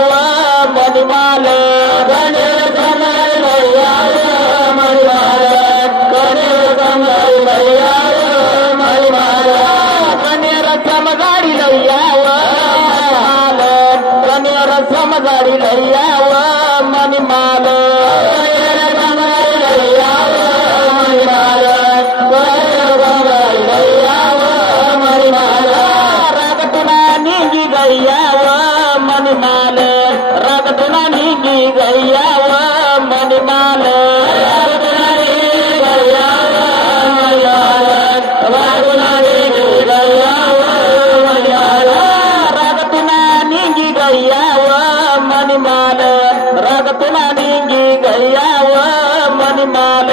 व मणिमाल गणेश कमल भैया व मणिमाल गणेश कमल भैया व मणिमाल गणेर समगाडी लैया व मणिमाल गणेर समगाडी लैया व मणिमाल मणिमाल रगतुना नीगी गैया व मणिमाल रगतुना नीगी गैया व मणिमाल रगतुना नीगी गैया व मणिमाल